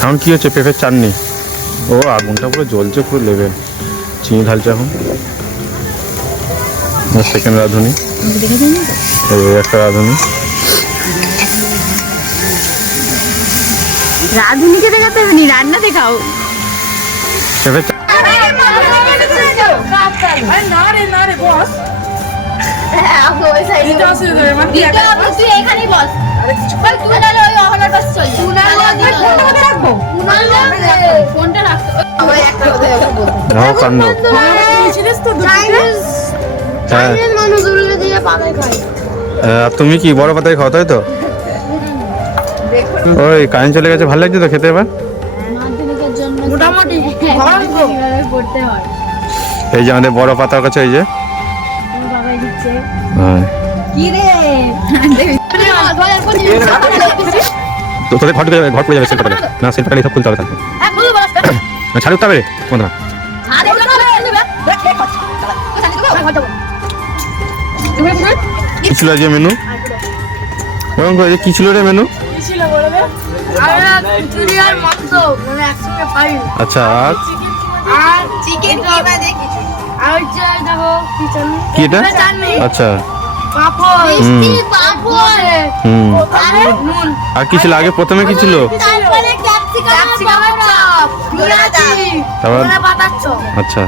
এখন কি হচ্ছে? পেঁপের চাটনি। ও আগুনটা পুরো জ্বলছে, পুরো লেভেল। চিনি ঢালছে এখন। সেকেন্ড রাঁধুনি, এই একটা রাঁধুনি। রাঁধুনিকে দেখাতে হবে নি, রান্না দেখাও। পেঁপের কাণ্ড। আর তুমি কি বড় পাতায় খাও, তাই তো? ওই কারেন্ট চলে গেছে, ভালো লাগছে তো খেতে এবার? এই যে আমাদের বড় পাতার কাছে, এই যে তোদের ঘর পড়ে যাবে। সেলফ না, সেলফ সব খুলতে হবে। ছাড় উঠতে হবে বন্ধুরা। কি ছিল যে মেনু? কি ছিল রে মেনু? আচ্ছা, কি এটা? আচ্ছা, আর কি ছিল আগে? প্রথমে কি ছিল? আচ্ছা।